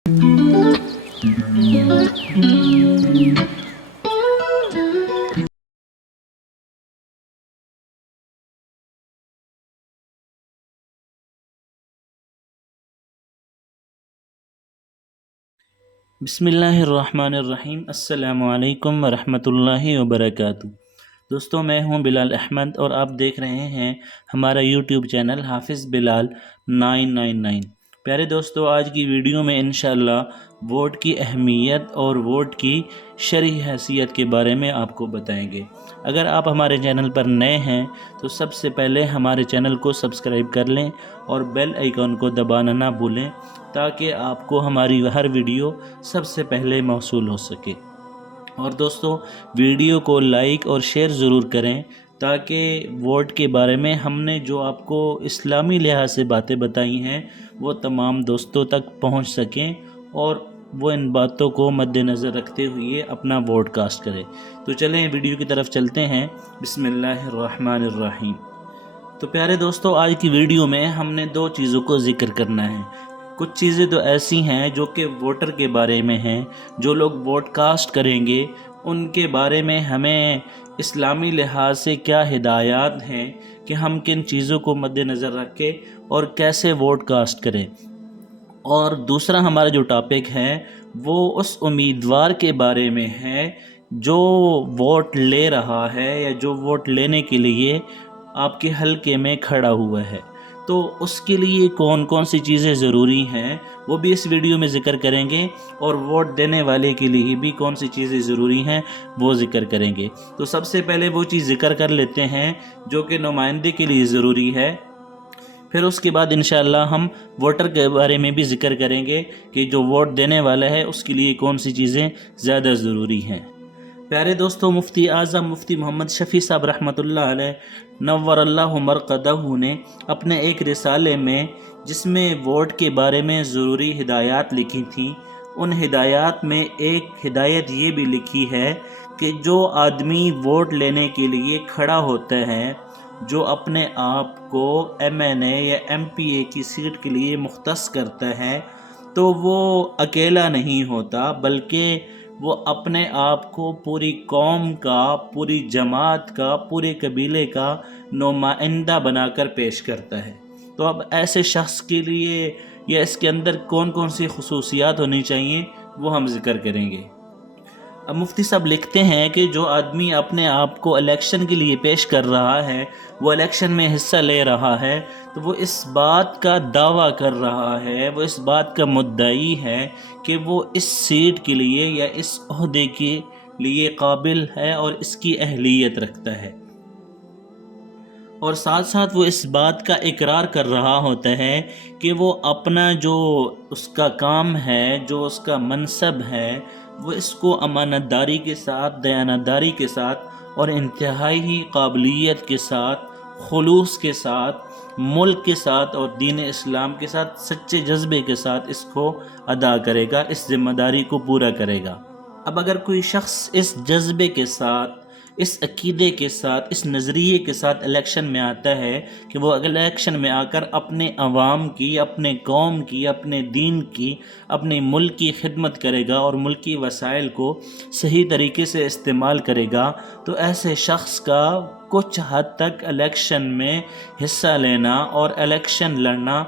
بسم اللہ الرحمن الرحیم۔ السلام علیکم ورحمۃ اللہ وبرکاتہ۔ دوستوں، میں ہوں بلال احمد اور آپ دیکھ رہے ہیں ہمارا یوٹیوب چینل حافظ بلال 999۔ پیارے دوستوں، آج کی ویڈیو میں انشاءاللہ ووٹ کی اہمیت اور ووٹ کی شرعی حیثیت کے بارے میں آپ کو بتائیں گے۔ اگر آپ ہمارے چینل پر نئے ہیں تو سب سے پہلے ہمارے چینل کو سبسکرائب کر لیں اور بیل آئیکن کو دبانا نہ بھولیں تاکہ آپ کو ہماری ہر ویڈیو سب سے پہلے موصول ہو سکے۔ اور دوستو، ویڈیو کو لائک اور شیئر ضرور کریں تاکہ ووٹ کے بارے میں ہم نے جو آپ کو اسلامی لحاظ سے باتیں بتائی ہیں وہ تمام دوستوں تک پہنچ سکیں اور وہ ان باتوں کو مد نظر رکھتے ہوئے اپنا ووٹ کاسٹ کریں۔ تو چلیں ویڈیو کی طرف چلتے ہیں۔ بسم اللہ الرحمن الرحیم۔ تو پیارے دوستو، آج کی ویڈیو میں ہم نے دو چیزوں کو ذکر کرنا ہے۔ کچھ چیزیں تو ایسی ہیں جو کہ ووٹر کے بارے میں ہیں، جو لوگ ووٹ کاسٹ کریں گے ان کے بارے میں ہمیں اسلامی لحاظ سے کیا ہدایات ہیں کہ ہم کن چیزوں کو مد نظر رکھ کے اور کیسے ووٹ کاسٹ کریں۔ اور دوسرا ہمارا جو ٹاپک ہے وہ اس امیدوار کے بارے میں ہے جو ووٹ لے رہا ہے یا جو ووٹ لینے کے لیے آپ کے حلقے میں کھڑا ہوا ہے۔ تو اس کے لیے کون کون سی چیزیں ضروری ہیں وہ بھی اس ویڈیو میں ذکر کریں گے، اور ووٹ دینے والے کے لیے بھی کون سی چیزیں ضروری ہیں وہ ذکر کریں گے۔ تو سب سے پہلے وہ چیز ذکر کر لیتے ہیں جو کہ نمائندے کے لیے ضروری ہے، پھر اس کے بعد انشاءاللہ ہم ووٹر کے بارے میں بھی ذکر کریں گے کہ جو ووٹ دینے والا ہے اس کے لیے کون سی چیزیں زیادہ ضروری ہیں۔ پیارے دوستو، مفتی اعظم مفتی محمد شفیع صاحب رحمۃ اللہ علیہ نور اللہ مرقدہ نے اپنے ایک رسالے میں جس میں ووٹ کے بارے میں ضروری ہدایات لکھی تھیں، ان ہدایات میں ایک ہدایت یہ بھی لکھی ہے کہ جو آدمی ووٹ لینے کے لیے کھڑا ہوتا ہے، جو اپنے آپ کو ایم این اے یا ایم پی اے کی سیٹ کے لیے مختص کرتا ہے، تو وہ اکیلا نہیں ہوتا بلکہ وہ اپنے آپ کو پوری قوم کا، پوری جماعت کا، پورے قبیلے کا نمائندہ بنا کر پیش کرتا ہے۔ تو اب ایسے شخص کے لیے یا اس کے اندر کون کون سی خصوصیات ہونی چاہیے وہ ہم ذکر کریں گے۔ اب مفتی صاحب لکھتے ہیں کہ جو آدمی اپنے آپ کو الیکشن کے لیے پیش کر رہا ہے، وہ الیکشن میں حصہ لے رہا ہے، تو وہ اس بات کا دعویٰ کر رہا ہے، وہ اس بات کا مدعی ہے کہ وہ اس سیٹ کے لیے یا اس عہدے کے لیے قابل ہے اور اس کی اہلیت رکھتا ہے، اور ساتھ ساتھ وہ اس بات کا اقرار کر رہا ہوتا ہے کہ وہ اپنا جو اس کا کام ہے، جو اس کا منصب ہے، وہ اس کو امانت داری کے ساتھ، دیانت داری کے ساتھ اور انتہائی قابلیت کے ساتھ، خلوص کے ساتھ، ملک کے ساتھ اور دین اسلام کے ساتھ سچے جذبے کے ساتھ اس کو ادا کرے گا، اس ذمہ داری کو پورا کرے گا۔ اب اگر کوئی شخص اس جذبے کے ساتھ، اس عقیدے کے ساتھ، اس نظریے کے ساتھ الیکشن میں آتا ہے کہ وہ الیکشن میں آ کر اپنے عوام کی، اپنے قوم کی، اپنے دین کی، اپنے ملک کی خدمت کرے گا اور ملکی وسائل کو صحیح طریقے سے استعمال کرے گا، تو ایسے شخص کا کچھ حد تک الیکشن میں حصہ لینا اور الیکشن لڑنا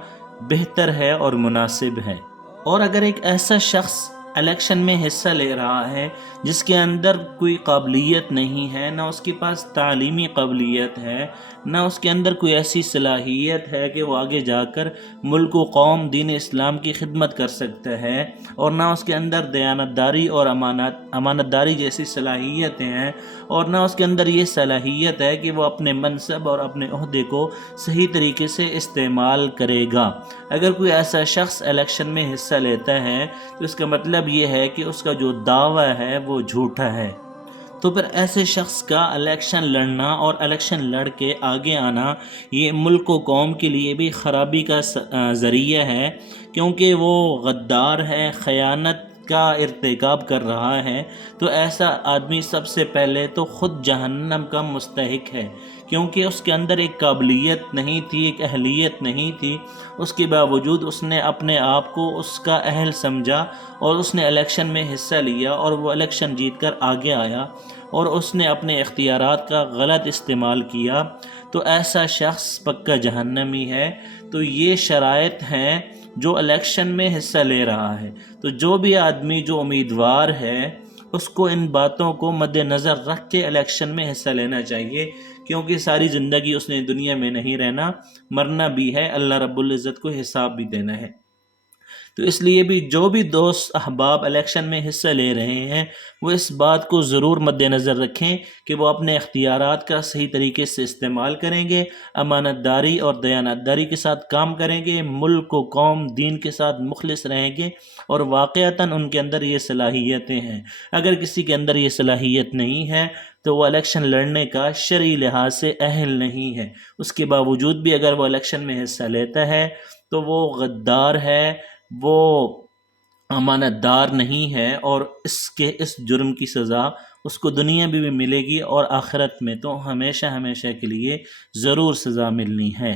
بہتر ہے اور مناسب ہے۔ اور اگر ایک ایسا شخص الیکشن میں حصہ لے رہا ہے جس کے اندر کوئی قابلیت نہیں ہے، نہ اس کے پاس تعلیمی قابلیت ہے، نہ اس کے اندر کوئی ایسی صلاحیت ہے کہ وہ آگے جا کر ملک و قوم، دین اسلام کی خدمت کر سکتا ہے، اور نہ اس کے اندر دیانت داری اور امانت داری جیسی صلاحیتیں ہیں، اور نہ اس کے اندر یہ صلاحیت ہے کہ وہ اپنے منصب اور اپنے عہدے کو صحیح طریقے سے استعمال کرے گا، اگر کوئی ایسا شخص الیکشن میں حصہ لیتا ہے تو اس کا مطلب یہ ہے کہ اس کا جو دعویٰ ہے وہ جھوٹا ہے۔ تو پھر ایسے شخص کا الیکشن لڑنا اور الیکشن لڑ کے آگے آنا یہ ملک و قوم کے لیے بھی خرابی کا ذریعہ ہے، کیونکہ وہ غدار ہے، خیانت کا ارتکاب کر رہا ہے تو ایسا آدمی سب سے پہلے تو خود جہنم کا مستحق ہے، کیونکہ اس کے اندر ایک قابلیت نہیں تھی، ایک اہلیت نہیں تھی، اس کے باوجود اس نے اپنے آپ کو اس کا اہل سمجھا اور اس نے الیکشن میں حصہ لیا اور وہ الیکشن جیت کر آگے آیا اور اس نے اپنے اختیارات کا غلط استعمال کیا، تو ایسا شخص پکا جہنمی ہے۔ تو یہ شرائط ہیں جو الیکشن میں حصہ لے رہا ہے، تو جو بھی آدمی جو امیدوار ہے اس کو ان باتوں کو مد نظر رکھ کے الیکشن میں حصہ لینا چاہیے، کیونکہ ساری زندگی اس نے دنیا میں نہیں رہنا، مرنا بھی ہے، اللہ رب العزت کو حساب بھی دینا ہے۔ تو اس لیے بھی جو بھی دوست احباب الیکشن میں حصہ لے رہے ہیں وہ اس بات کو ضرور مد نظر رکھیں کہ وہ اپنے اختیارات کا صحیح طریقے سے استعمال کریں گے، امانت داری اور دیانت داری کے ساتھ کام کریں گے، ملک و قوم دین کے ساتھ مخلص رہیں گے، اور واقعتاً ان کے اندر یہ صلاحیتیں ہیں۔ اگر کسی کے اندر یہ صلاحیت نہیں ہے تو وہ الیکشن لڑنے کا شرعی لحاظ سے اہل نہیں ہے، اس کے باوجود بھی اگر وہ الیکشن میں حصہ لیتا ہے تو وہ غدار ہے، وہ امانت دار نہیں ہے، اور اس جرم کی سزا اس کو دنیا میں بھی ملے گی اور آخرت میں تو ہمیشہ ہمیشہ کے لیے ضرور سزا ملنی ہے۔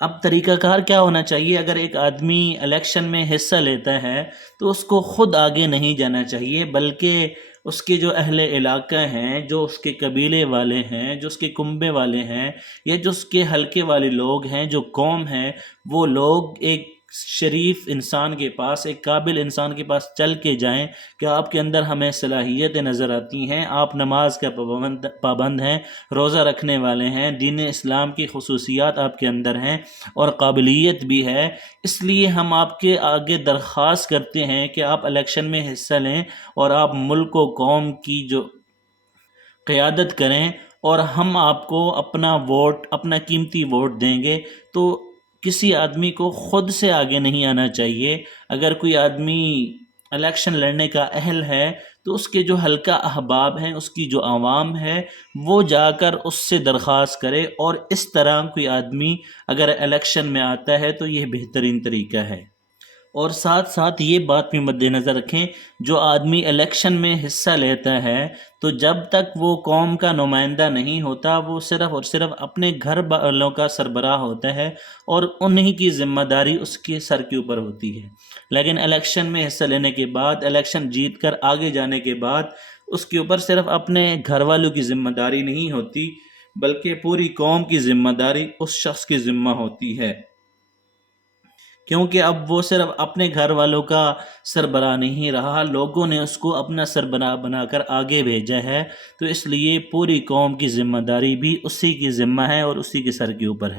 اب طریقہ کار کیا ہونا چاہیے؟ اگر ایک آدمی الیکشن میں حصہ لیتا ہے تو اس کو خود آگے نہیں جانا چاہیے، بلکہ اس کے جو اہل علاقہ ہیں، جو اس کے قبیلے والے ہیں، جو اس کے کنبے والے ہیں، یا جو اس کے حلقے والے لوگ ہیں، جو قوم ہیں، وہ لوگ ایک شریف انسان کے پاس، ایک قابل انسان کے پاس چل کے جائیں کہ آپ کے اندر ہمیں صلاحیتیں نظر آتی ہیں، آپ نماز کا پابند ہیں، روزہ رکھنے والے ہیں، دین اسلام کی خصوصیات آپ کے اندر ہیں اور قابلیت بھی ہے، اس لیے ہم آپ کے آگے درخواست کرتے ہیں کہ آپ الیکشن میں حصہ لیں اور آپ ملک و قوم کی جو قیادت کریں، اور ہم آپ کو اپنا ووٹ، اپنا قیمتی ووٹ دیں گے۔ تو کسی آدمی کو خود سے آگے نہیں آنا چاہیے۔ اگر کوئی آدمی الیکشن لڑنے کا اہل ہے تو اس کے جو حلقہ احباب ہیں، اس کی جو عوام ہے، وہ جا کر اس سے درخواست کرے، اور اس طرح کوئی آدمی اگر الیکشن میں آتا ہے تو یہ بہترین طریقہ ہے۔ اور ساتھ ساتھ یہ بات بھی مد نظر رکھیں، جو آدمی الیکشن میں حصہ لیتا ہے تو جب تک وہ قوم کا نمائندہ نہیں ہوتا، وہ صرف اور صرف اپنے گھر والوں کا سربراہ ہوتا ہے اور انہی کی ذمہ داری اس کے سر کے اوپر ہوتی ہے۔ لیکن الیکشن میں حصہ لینے کے بعد، الیکشن جیت کر آگے جانے کے بعد، اس کے اوپر صرف اپنے گھر والوں کی ذمہ داری نہیں ہوتی، بلکہ پوری قوم کی ذمہ داری اس شخص کی ذمہ ہوتی ہے، کیونکہ اب وہ صرف اپنے گھر والوں کا سربراہ نہیں رہا، لوگوں نے اس کو اپنا سربراہ بنا کر آگے بھیجا ہے، تو اس لیے پوری قوم کی ذمہ داری بھی اسی کی ذمہ ہے اور اسی کے سر کے اوپر ہے۔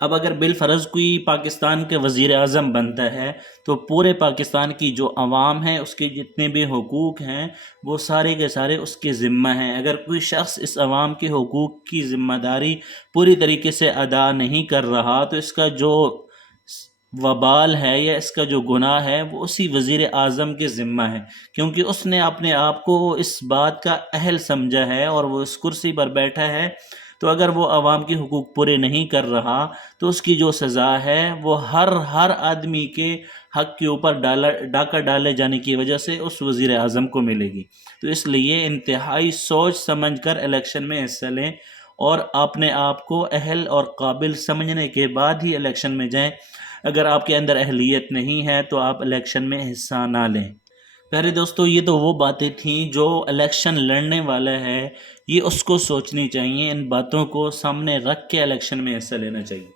اب اگر بالفرض کوئی پاکستان کے وزیر اعظم بنتا ہے تو پورے پاکستان کی جو عوام ہے، اس کے جتنے بھی حقوق ہیں وہ سارے کے سارے اس کے ذمہ ہیں۔ اگر کوئی شخص اس عوام کے حقوق کی ذمہ داری پوری طریقے سے ادا نہیں کر رہا تو اس کا جو وبال ہے یا اس کا جو گناہ ہے وہ اسی وزیر اعظم کے ذمہ ہے، کیونکہ اس نے اپنے آپ کو اس بات کا اہل سمجھا ہے اور وہ اس کرسی پر بیٹھا ہے۔ تو اگر وہ عوام کے حقوق پورے نہیں کر رہا تو اس کی جو سزا ہے وہ ہر آدمی کے حق کے اوپر ڈاکہ ڈالے جانے کی وجہ سے اس وزیر اعظم کو ملے گی۔ تو اس لیے انتہائی سوچ سمجھ کر الیکشن میں حصہ لیں اور اپنے آپ کو اہل اور قابل سمجھنے کے بعد ہی الیکشن میں جائیں۔ اگر آپ کے اندر اہلیت نہیں ہے تو آپ الیکشن میں حصہ نہ لیں۔ پیارے دوستو، یہ تو وہ باتیں تھیں جو الیکشن لڑنے والا ہے یہ اس کو سوچنی چاہیے، ان باتوں کو سامنے رکھ کے الیکشن میں حصہ لینا چاہیے۔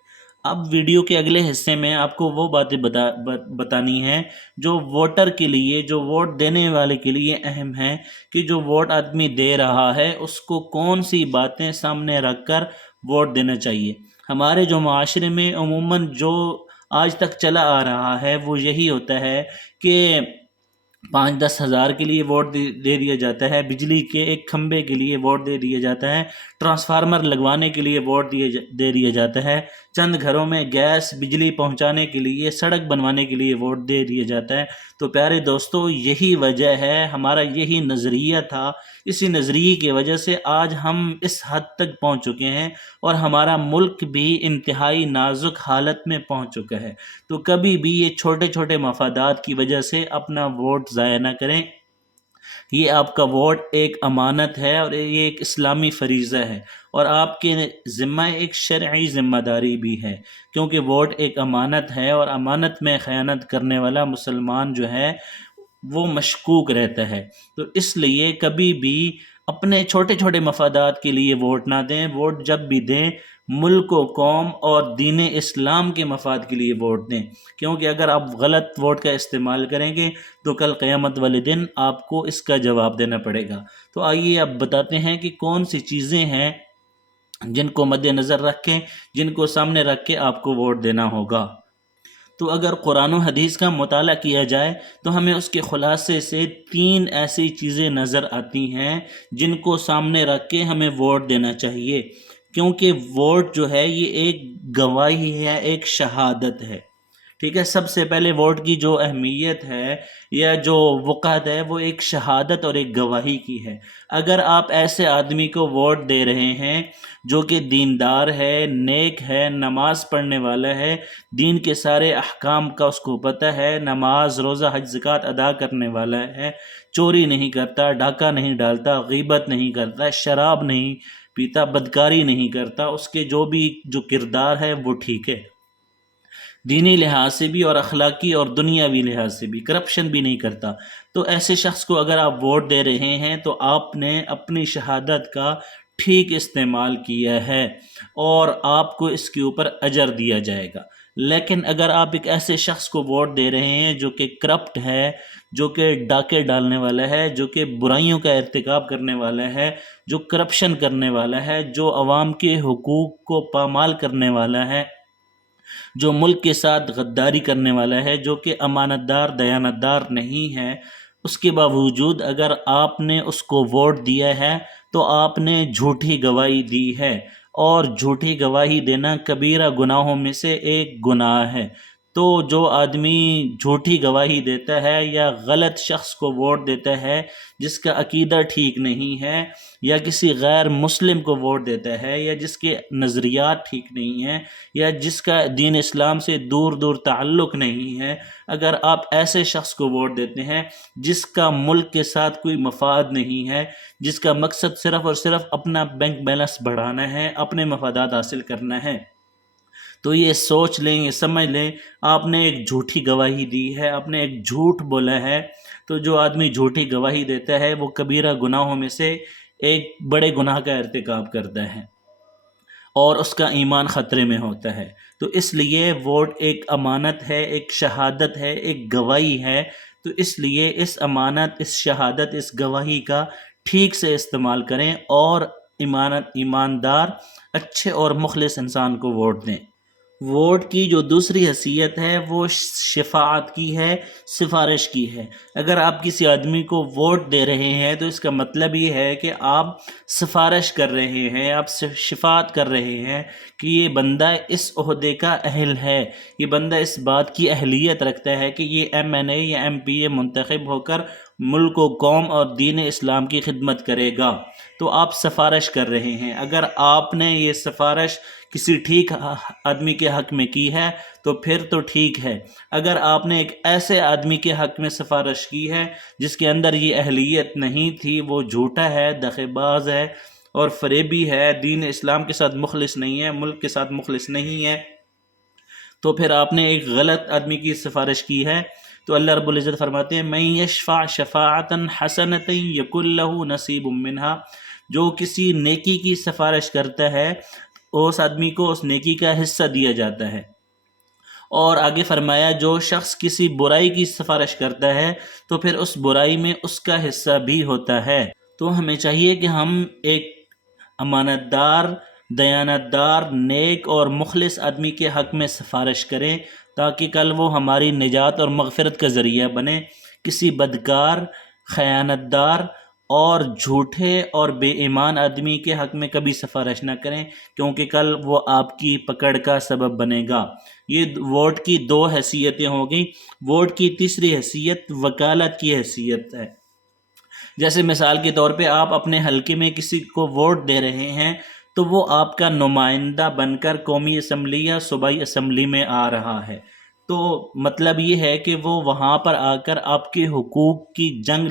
اب ویڈیو کے اگلے حصے میں آپ کو وہ باتیں بتانی ہیں جو ووٹر کے لیے، جو ووٹ دینے والے کے لیے اہم ہیں، کہ جو ووٹ آدمی دے رہا ہے اس کو کون سی باتیں سامنے رکھ کر ووٹ دینا چاہیے۔ ہمارے جو معاشرے میں عموماً جو آج تک چلا آ رہا ہے وہ یہی ہوتا ہے کہ 5-10 ہزار کے لیے ووٹ دے دیا جاتا ہے، بجلی کے ایک کھمبے کے لیے ووٹ دے دیا جاتا ہے، ٹرانسفارمر لگوانے کے لیے ووٹ دے دیا جاتا ہے، چند گھروں میں گیس بجلی پہنچانے کے لیے، سڑک بنوانے کے لیے ووٹ دے دیا جاتا ہے۔ تو پیارے دوستو، یہی وجہ ہے، ہمارا یہی نظریہ تھا، اسی نظریے کی وجہ سے آج ہم اس حد تک پہنچ چکے ہیں اور ہمارا ملک بھی انتہائی نازک حالت میں پہنچ چکا ہے۔ تو کبھی بھی یہ چھوٹے چھوٹے مفادات کی وجہ سے اپنا ووٹ ضائع نہ کریں۔ یہ آپ کا ووٹ ایک امانت ہے اور یہ ایک اسلامی فریضہ ہے، اور آپ کے ذمہ ایک شرعی ذمہ داری بھی ہے، کیونکہ ووٹ ایک امانت ہے، اور امانت میں خیانت کرنے والا مسلمان جو ہے وہ مشکوک رہتا ہے۔ تو اس لیے کبھی بھی اپنے چھوٹے چھوٹے مفادات کے لیے ووٹ نہ دیں۔ ووٹ جب بھی دیں، ملک و قوم اور دین اسلام کے مفاد کے لیے ووٹ دیں، کیونکہ اگر آپ غلط ووٹ کا استعمال کریں گے تو کل قیامت والے دن آپ کو اس کا جواب دینا پڑے گا۔ تو آئیے اب بتاتے ہیں کہ کون سی چیزیں ہیں جن کو مد نظر رکھ کے، جن کو سامنے رکھ کے آپ کو ووٹ دینا ہوگا۔ تو اگر قرآن و حدیث کا مطالعہ کیا جائے تو ہمیں اس کے خلاصے سے 3 ایسی چیزیں نظر آتی ہیں جن کو سامنے رکھ کے ہمیں ووٹ دینا چاہیے، کیونکہ ووٹ جو ہے یہ ایک گواہی ہے، ایک شہادت ہے۔ ٹھیک ہے، سب سے پہلے ووٹ کی جو اہمیت ہے یا جو وقعت ہے وہ ایک شہادت اور ایک گواہی کی ہے۔ اگر آپ ایسے آدمی کو ووٹ دے رہے ہیں جو کہ دیندار ہے، نیک ہے، نماز پڑھنے والا ہے، دین کے سارے احکام کا اس کو پتہ ہے، نماز روزہ حج زکوٰۃ ادا کرنے والا ہے، چوری نہیں کرتا، ڈاکہ نہیں ڈالتا، غیبت نہیں کرتا، شراب نہیں پیتا، بدکاری نہیں کرتا، اس کے جو کردار ہے وہ ٹھیک ہے، دینی لحاظ سے بھی اور اخلاقی اور دنیاوی لحاظ سے بھی، کرپشن بھی نہیں کرتا، تو ایسے شخص کو اگر آپ ووٹ دے رہے ہیں تو آپ نے اپنی شہادت کا ٹھیک استعمال کیا ہے اور آپ کو اس کے اوپر اجر دیا جائے گا۔ لیکن اگر آپ ایک ایسے شخص کو ووٹ دے رہے ہیں جو کہ کرپٹ ہے، جو کہ ڈاکے ڈالنے والا ہے، جو کہ برائیوں کا ارتکاب کرنے والا ہے، جو کرپشن کرنے والا ہے، جو عوام کے حقوق کو پامال کرنے والا ہے، جو ملک کے ساتھ غداری کرنے والا ہے، جو کہ امانت دار دیانت دار نہیں ہے، اس کے باوجود اگر آپ نے اس کو ووٹ دیا ہے تو آپ نے جھوٹی گواہی دی ہے، اور جھوٹی گواہی دینا کبیرہ گناہوں میں سے ایک گناہ ہے۔ تو جو آدمی جھوٹی گواہی دیتا ہے یا غلط شخص کو ووٹ دیتا ہے جس کا عقیدہ ٹھیک نہیں ہے، یا کسی غیر مسلم کو ووٹ دیتا ہے، یا جس کے نظریات ٹھیک نہیں ہیں، یا جس کا دین اسلام سے دور دور تعلق نہیں ہے، اگر آپ ایسے شخص کو ووٹ دیتے ہیں جس کا ملک کے ساتھ کوئی مفاد نہیں ہے، جس کا مقصد صرف اور صرف اپنا بینک بیلنس بڑھانا ہے، اپنے مفادات حاصل کرنا ہے، تو یہ سوچ لیں، یہ سمجھ لیں، آپ نے ایک جھوٹی گواہی دی ہے، آپ نے ایک جھوٹ بولا ہے۔ تو جو آدمی جھوٹی گواہی دیتا ہے وہ کبیرہ گناہوں میں سے ایک بڑے گناہ کا ارتکاب کرتا ہے، اور اس کا ایمان خطرے میں ہوتا ہے۔ تو اس لیے ووٹ ایک امانت ہے، ایک شہادت ہے، ایک گواہی ہے، تو اس لیے اس امانت، اس شہادت، اس گواہی کا ٹھیک سے استعمال کریں اور ایماندار، اچھے اور مخلص انسان کو ووٹ دیں۔ ووٹ کی جو دوسری حیثیت ہے وہ شفاعت کی ہے، سفارش کی ہے۔ اگر آپ کسی آدمی کو ووٹ دے رہے ہیں تو اس کا مطلب یہ ہے کہ آپ سفارش کر رہے ہیں، آپ شفاعت کر رہے ہیں کہ یہ بندہ اس عہدے کا اہل ہے، یہ بندہ اس بات کی اہلیت رکھتا ہے کہ یہ MNA یا MPA منتخب ہو کر ملک و قوم اور دین اسلام کی خدمت کرے گا۔ تو آپ سفارش کر رہے ہیں۔ اگر آپ نے یہ سفارش کسی ٹھیک آدمی کے حق میں کی ہے تو پھر تو ٹھیک ہے۔ اگر آپ نے ایک ایسے آدمی کے حق میں سفارش کی ہے جس کے اندر یہ اہلیت نہیں تھی، وہ جھوٹا ہے، دغے باز ہے اور فریبی ہے، دین اسلام کے ساتھ مخلص نہیں ہے، ملک کے ساتھ مخلص نہیں ہے، تو پھر آپ نے ایک غلط آدمی کی سفارش کی ہے۔ تو اللہ رب العزت فرماتے ہیں مَن یشفع شفاعة حسنة یکن لہ نصیب منہا، جو کسی نیکی کی سفارش کرتا ہے اس آدمی کو اس نیکی کا حصہ دیا جاتا ہے۔ اور آگے فرمایا جو شخص کسی برائی کی سفارش کرتا ہے تو پھر اس برائی میں اس کا حصہ بھی ہوتا ہے۔ تو ہمیں چاہیے کہ ہم ایک امانت دار، دیانت دار، نیک اور مخلص آدمی کے حق میں سفارش کریں تاکہ کل وہ ہماری نجات اور مغفرت کا ذریعہ بنے۔ کسی بدکار، خیانت دار اور جھوٹے اور بے ایمان آدمی کے حق میں کبھی سفارش نہ کریں، کیونکہ کل وہ آپ کی پکڑ کا سبب بنے گا۔ یہ ووٹ کی دو حیثیتیں ہو گئیں۔ ووٹ کی تیسری حیثیت وکالت کی حیثیت ہے۔ جیسے مثال کے طور پہ آپ اپنے حلقے میں کسی کو ووٹ دے رہے ہیں تو وہ آپ کا نمائندہ بن کر قومی اسمبلی یا صوبائی اسمبلی میں آ رہا ہے، تو مطلب یہ ہے کہ وہ وہاں پر آ کر آپ کے حقوق کی جنگ